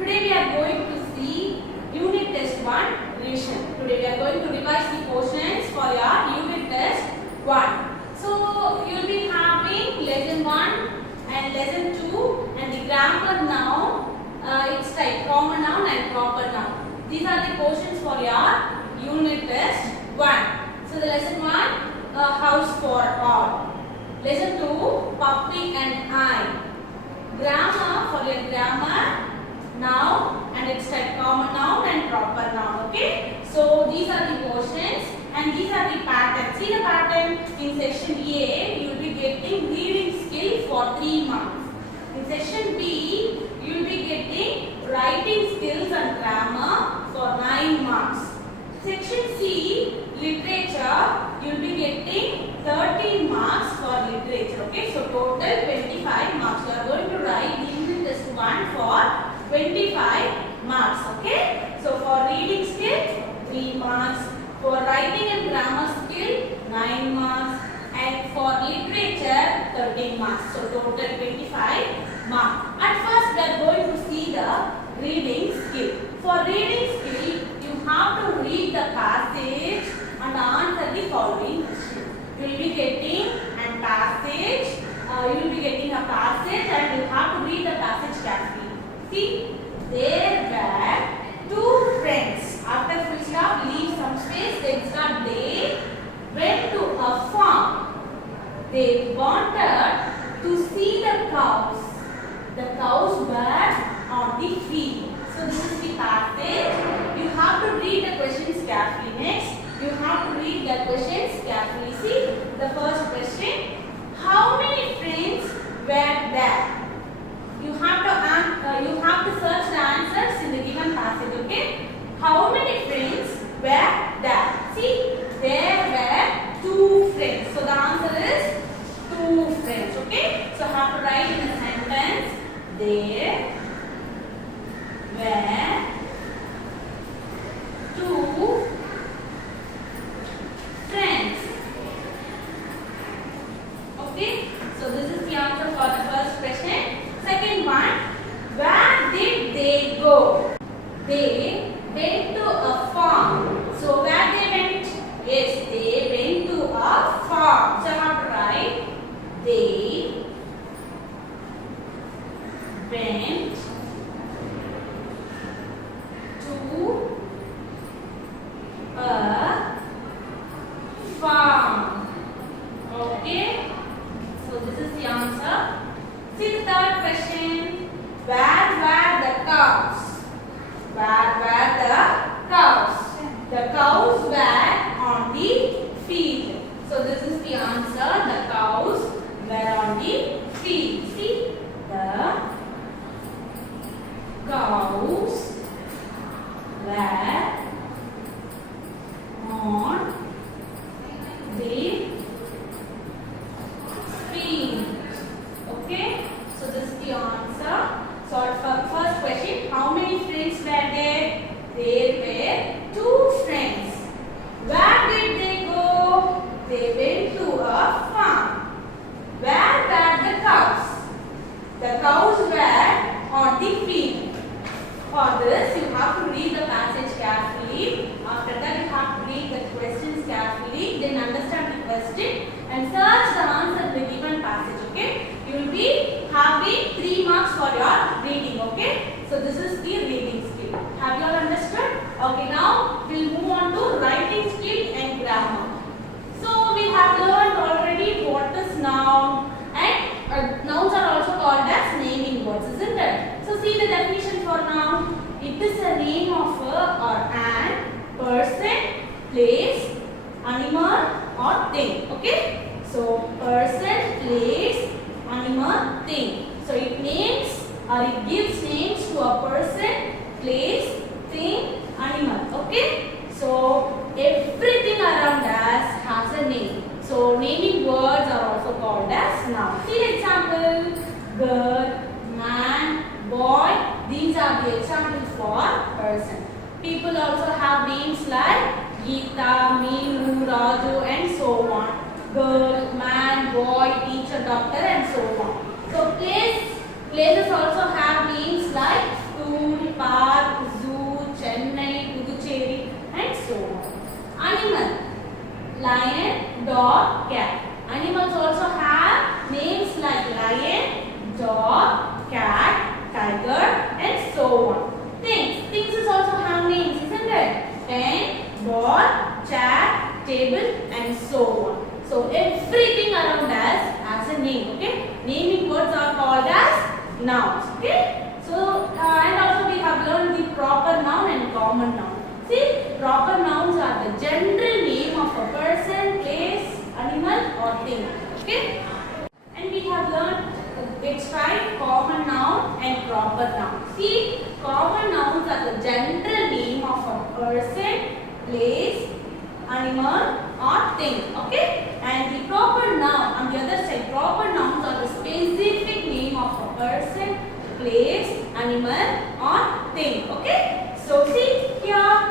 Today we are going to see Unit Test 1 revision. Today we are going to revise the portions for your Unit Test 1. So you will be having lesson 1 and lesson 2 and the grammar noun. It's like common noun and proper noun. These are the portions for your Unit Test 1. So the lesson 1, house for all. Lesson 2, puppy and I. Grammar for your grammar, noun and its type common noun and proper noun. Okay. So these are the portions and these are the patterns. See the pattern in section A, you will be getting reading skill for 3 marks. In section B, you will be getting writing skills and grammar for 9 marks. Section C, literature, you will be getting 13 marks for literature. Okay, so total 25 marks. You are going to write the Unit Test 1 for 25 marks. Okay, so for reading skill 3 marks, for writing and grammar skill 9 marks, and for literature 13 marks. So total 25 marks. At first we are going to see the reading skill. For reading skill, you have to read the passage and answer the following question. You will be getting a passage. You will be getting a passage and you have to read the passage carefully. See, there were 2 friends. After full stop, leave some space. Then start. They went to a farm. They wanted to see the cows. The cows were on the field. So this is the passage. You have to read the questions carefully. Next, you have to read the questions carefully. See the first question. How many friends were there? You have to search the answers in the given passage. Okay. How many friends were there? See, there were 2 friends. So the answer is 2 friends. Okay. So have to write in a sentence. There were 2 friends. Okay, so this is the answer for the first question. Second one, where did they go? They went to a farm. So where they went? Yes, they went to a farm. So I have to write they went to a farm. Okay. So this is the answer. See the third question. Where were the cows? Where were the cows? The cows were on the field. So this is the answer. The cows were on the field. See, the cows were on the field. Okay, so this is the answer. So for first question, how many friends were there? There were 2 friends. Where did they go? They went to a farm. Where were the cows? The cows were on the field. For this, you have to read the passage carefully. After that, you have to read the questions carefully. Then understand the question and search the answer in the given passage. Okay? You will be having 3 marks for your reading. Okay? So this is the reading skill. Have you all understood? Okay. Now we'll move on to writing skill and grammar. So we have learned already what is noun, and nouns are also called as naming words, isn't it? So see the definition for noun. It is a name of a or an person, place, animal or thing. Okay? So person, place, animal, thing. So it names or it gives names to a person, place, thing, animal. Okay? So everything around us has a name. So naming words are also called as noun. See the example. Girl, man, boy. These are the examples for person. People also have names like Geeta, Meenu, Raju and so on. Girl, man, boy, teacher, doctor and so on. So places also have names like school, animal. Lion, dog, cat. Animals also have names like lion, dog, cat, tiger, and so on. Things is also have names, isn't it? Pen, ball, chair, table, and so on. So everything around us has a name. Okay, naming words are called as nouns. Okay, so and also we have learned the proper noun and common noun. See, proper nouns are the general name of a person, place, animal, or thing. Okay, and we have learned which type common noun and proper noun. See, common nouns are the general name of a person, place, animal, or thing. Okay, and the proper noun on the other side, proper nouns are the specific name of a person, place, animal, or thing. Okay, so see here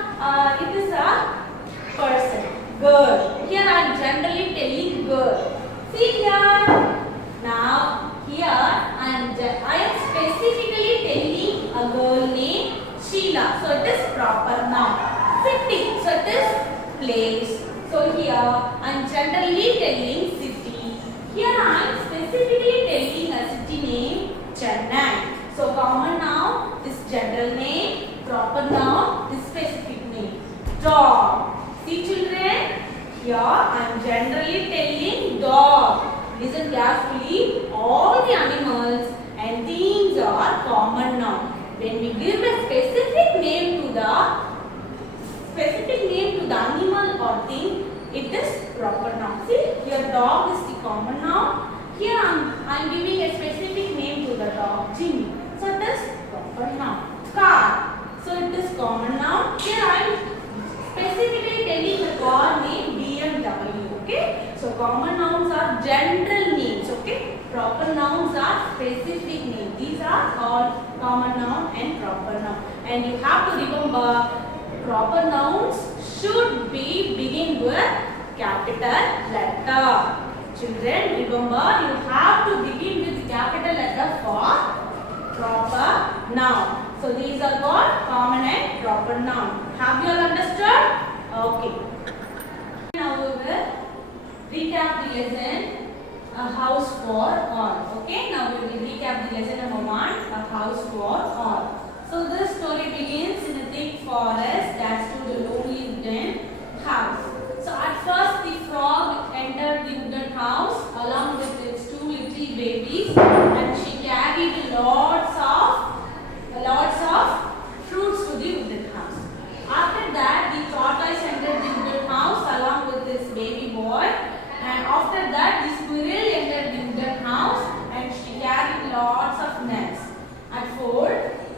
it is a person, girl. Here I am generally telling girl. See here, now here I am specifically telling a girl named Sheila. So it is proper noun. 50. So it is place. So here I am generally telling city. Here I am specifically telling a city name Chennai. So common noun is general name, proper noun is specific name. Dog. See children, here I am generally telling dog. Listen carefully, all the animals and things are common noun. When we give a specific name to the animal or thing, it is proper noun. See, here dog is the common noun. Here I am giving a specific name to the dog, Jimmy. So it is proper noun. Car. So it is common noun. Here I am specifically telling the car name BMW. Okay. So common nouns are general names. Okay. Proper nouns are specific names. These are called common noun and proper noun. And you have to remember, proper nouns should be begin with capital letter. Children, remember you have to begin with capital letter for proper noun. So these are called common and proper noun. Have you all understood? Okay. Now we will recap the lesson, a house for all. Okay. Now we will recap the lesson number 1, a house for all. So this story begins in a thick forest that stood a lonely wooden house. So at first the frog entered the wooden house along with its 2 little babies, and she carried lots of fruits to the wooden house. After that, the tortoise entered the wooden house along with his baby boy, and after that the squirrel entered the wooden house and she carried lots of nuts. At 4,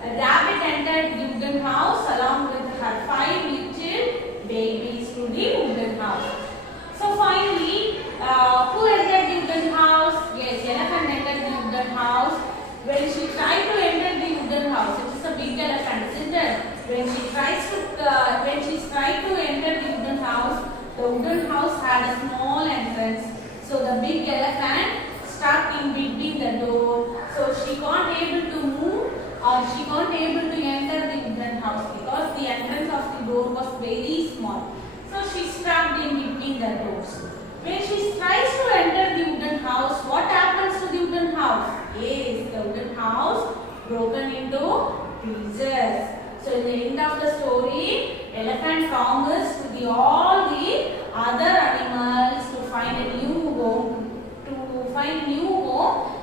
a rabbit entered the wooden house along with her 5 little babies to the wooden house. So finally, who entered the wooden house? Yes, elephant entered the wooden house. When she tried to enter the wooden house, it is a big elephant, isn't it? When she tried to enter the wooden house had a small entrance. So the big elephant stuck in between the door. So she can't able to move, or she can't able to enter the wooden house because the entrance of the door was very small. So she stuck in between the doors. When she tries to enter the wooden house, what happens to the wooden house? Yes, the wooden house broken into pieces. So in the end of the story, elephant promised to all the other animals to find a new home,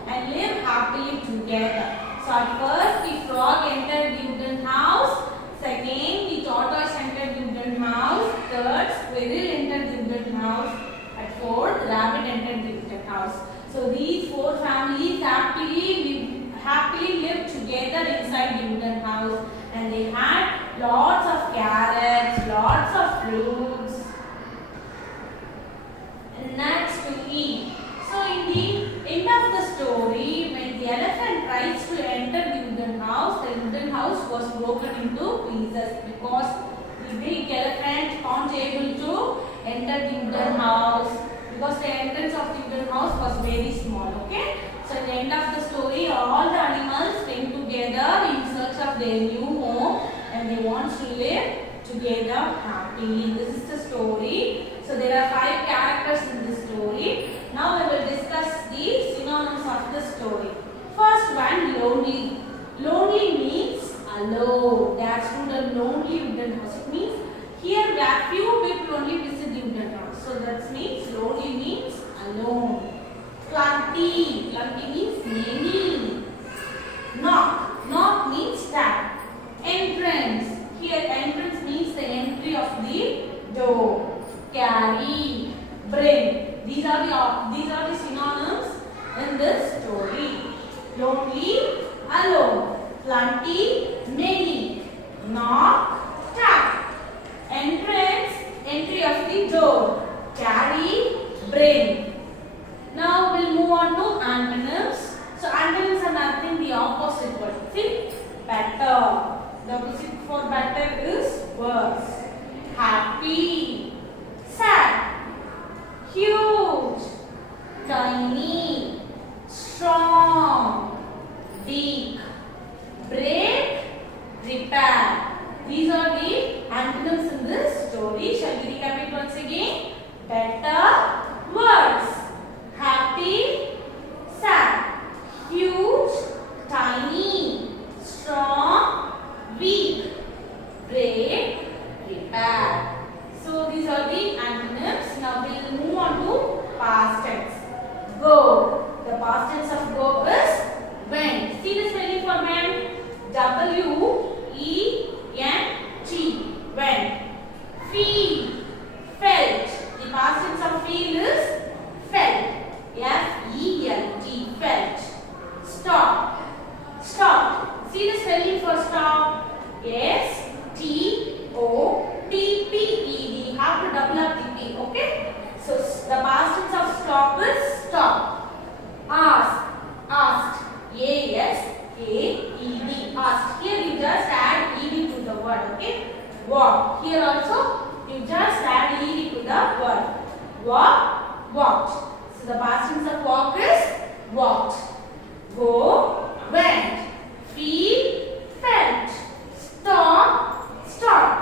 and live happily together. So at first the frog entered the wooden house. Second, the tortoise entered the wooden house. Third, squirrel entered the wooden house. At 4th, rabbit entered the wooden house. So these 4 families happily lived together inside the wooden house, and they had lots of carrots, lots of fruits, and nuts to eat. So in the end of the story, when the elephant tries to enter the wooden house was broken into pieces because the big elephant can't able to enter the wooden house because the entrance of the wooden house was very small. Okay. So at the end of the story, all the animals came together in search of their new home, and they want to live together happily. This is the story. So there are 5 characters in this story. Now we will discuss the synonyms of the story. First one, lonely. Lonely means alone. They are students lonely wooden house. It means here where few people only visit the wooden house. So that means lonely means alone. Plenty. Plenty means many. Knock. Knock means tap. Entrance. Here entrance means the entry of the door. Carry. Bring. These are the synonyms in this story. Lonely, alone. Plenty, many. Knock, tap. Entrance, entry of the door. Carry, bring. Now we'll move on to antonyms. So antonyms are nothing the opposite word. See? Better. The opposite for better is worse. Happy, sad, huge, tiny, strong, weak, break, repair. These are the antonyms in this story. Shall we recap it once again? Better, worse. Happy, sad, huge, tiny, strong, weak, break, repair. So these are the antonyms. Now we will move on to past tense. Go. The past tense of go is went. See the spelling for went. W-E-N-T. Went. Feel. Felt. The past tense of feel is felt. F-E-L-T. Felt. Stop. Stop. See the spelling for stop. S-T-O-P-P-E-D. Have to double up the P. Okay. So the past tense of stop is stop. Ask. Asked. A-S-K-E-D. Asked. Here you just add ed to the word. Okay. Walk. Here also you just add ed to the word. Walk. Walked. So the past tense of walk is walked. Go. Went. Feel. Felt. Stop. Stopped.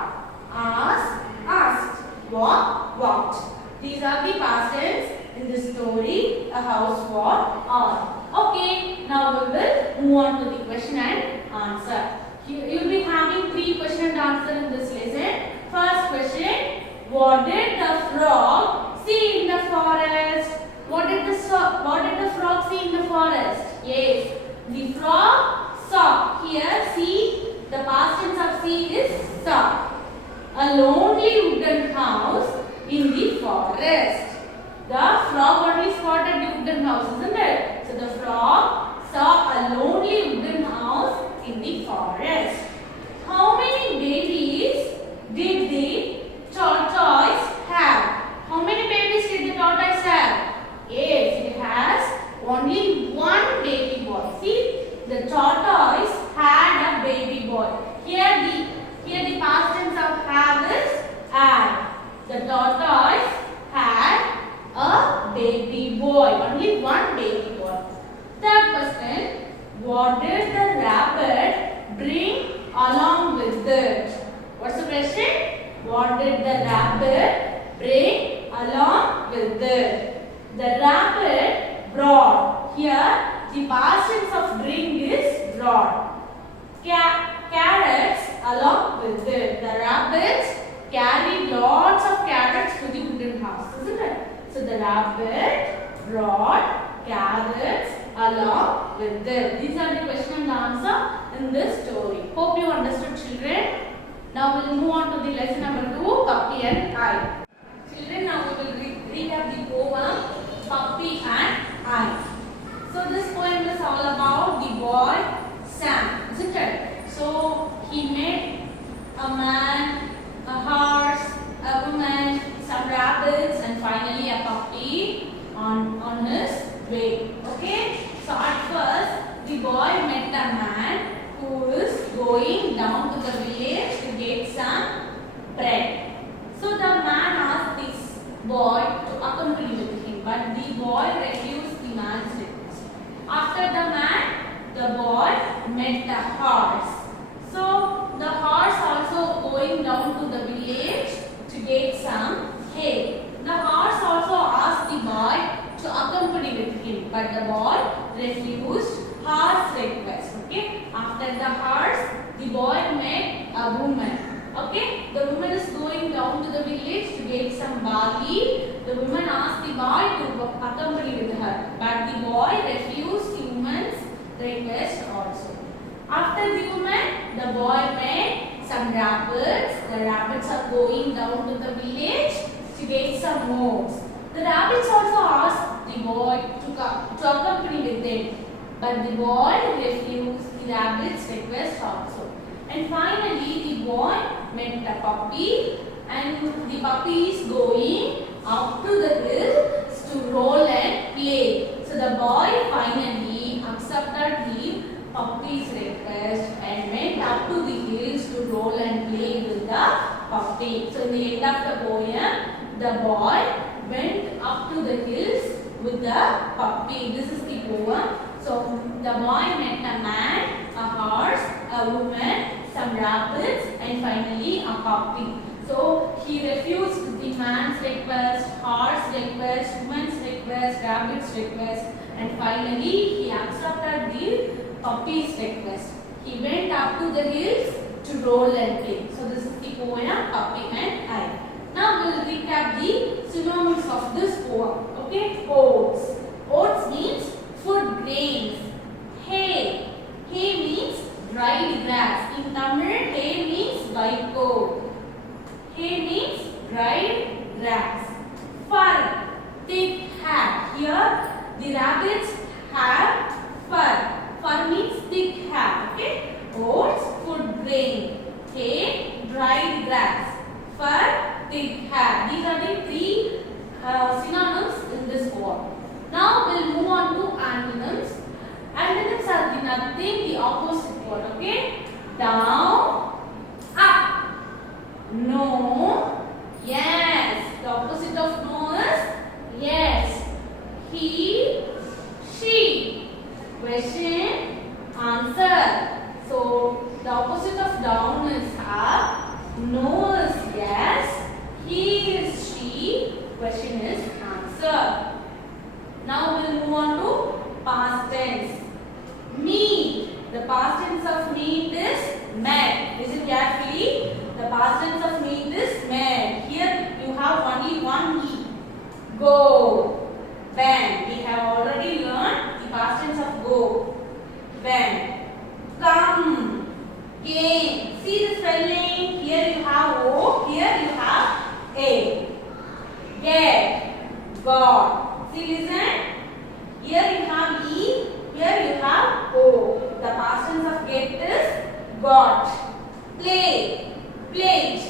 Ask. Asked. Walk. Walked. These are the past tense in this story. A house walk on. Okay. Now we will move on to the question and answer. You will be having 3 question and answer in this lesson. First question: what did the frog see in the forest? What did the frog see in the forest? Yes, the frog saw. Here, see, the past tense of see is saw. A lonely wooden house in the forest. The frog only spotted the wooden house, isn't it? So the frog saw a lonely wooden house in the forest. How many babies did the tortoise have? How many babies did the tortoise have? Yes, it has only one baby boy. See, the tortoise had a baby boy. Here the past tense of have is had. The tortoise had a baby boy. Only one baby boy. Third question: what did the rabbit bring along with it? What's the question? What did the rabbit bring along with it? The rabbit brought. Here the past tense of bring is brought. Carrots along with it. The rabbits carried lots of carrots to the wooden house, isn't it? So the rabbit brought carrots along with it. These are the question and answer in this story. Hope you understood, children. Now we will move on to the lesson number 2, Puppy and I. Children, now we will recap the poem Puppy and I. So this poem is all about the boy Sam, isn't it? So he met a man, a horse, a woman, some rabbits, and finally a puppy on his way. Okay. So at first the boy met a man who is going down to the village to get some bread. So the man asked this boy to accompany with him, but the boy refused the man's request. After the boy met the horse. So the horse also going down to the village to get some hay. The horse also asked the boy to accompany with him, but the boy refused horse request. Okay. After the horse, the boy met a woman. Okay. The woman is going down to the village to get some barley. The woman asked the boy to accompany with her, but the boy refused the woman's request also. After the woman, the boy met some rabbits. The rabbits are going down to the village to get some oats. The rabbits also asked the boy to accompany with them, but the boy refused the rabbit's request also. And finally, the boy met a puppy, and the puppy is going up to the hills to roll and play. So the boy finally accepted the puppy's request and went up to the hills to roll and play with the puppy. So in the end of the poem, the boy went up to the hills with the puppy. This is the poem. So the boy met a man, a horse, a woman, some rabbits, and finally a puppy. So he refused the man's request, horse request, woman's request, rabbit's request, and finally he accepted the puppy's request. He went up to the hills to roll and play. So this is the poem Puppy and I. Now we will recap the synonyms of this poem. Okay, oats. Oats means food grains. Hay. Hay means dried grass. In Tamil, hay means vaiko. Hay means dried grass. Fur. Thick hair. Here the rabbits have fur. Fur means thick hair. Okay. Oats, food grain. Hay, dried grass. Fur, thick hair. These are the three synonyms in this poem. Now we'll move on to antonyms. Antonyms are the nothing, the opposite word. Okay. Down, up. No, yes. The opposite of no is yes. He, she. Question, answer. So the opposite of down is up, no is yes, he is she, question is answer. Now we will move on to past tense. Meet. The past tense of meet is met. Listen carefully. The past tense of meet is met. Here you have only one meet. Go. When. We have already learned the past tense of go. When. Come. Came. See the spelling. Here you have O. Here you have A. Get. Got. See, listen. Here you have E. Here you have O. The past tense of get is got. Play. Played.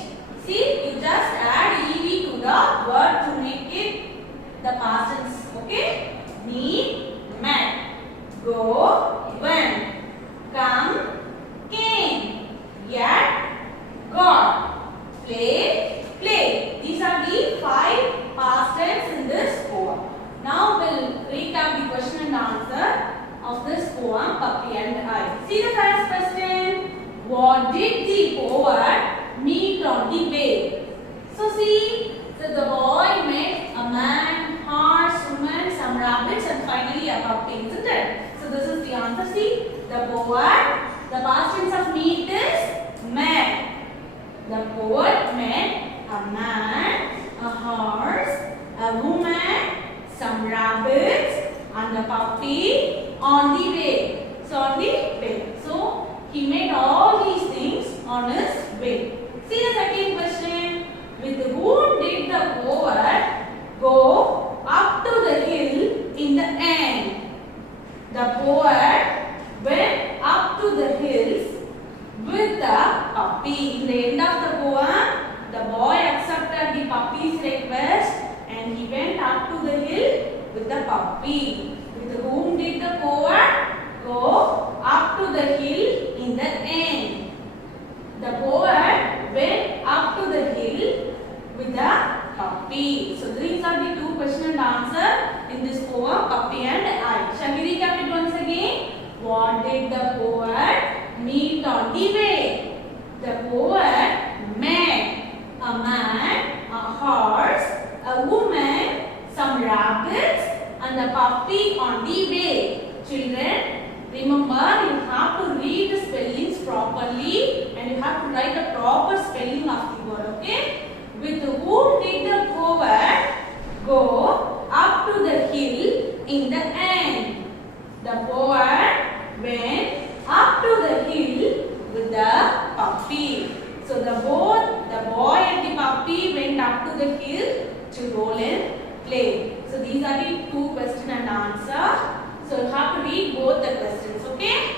See, you just add ED to the word to make it the past tense. Okay. Meet. Met. Go. Went. Come. Came. Yet. Got. Play. Play. These are the 5 past tense in this poem. Now we'll recap the question and answer of this poem, Puppy and I. See the first question. What did the poet meet on the way? So see, so the boy met a man, horse, woman, some rabbits, and finally a puppy, isn't it? So this is the answer. See, the poet, the past tense of meet is met. The poet met a man, a horse, a woman, some rabbits, and a puppy on the way. So on the way. So he made all these things on his way. See the second question. With whom did the poet go up to the hill in the end? The poet went up to the hills with the puppy. In the end of the poem, the boy accepted the puppy's request and he went up to the hill with the puppy. With whom did the poet go up to the hill in the end? The poet went up to the hill with the puppy. So these are the 2 question and answer in this poem, Puppy and I. Shall we recap it once again? What did the poet meet on the way? The poet met a man, a on the way. Children, remember you have to read the spellings properly and you have to write the proper spelling of the word. Okay? With whom did the poet go up to the hill in the end? The poet went up to the hill with the puppy. So the boy and the puppy went up to the hill to roll in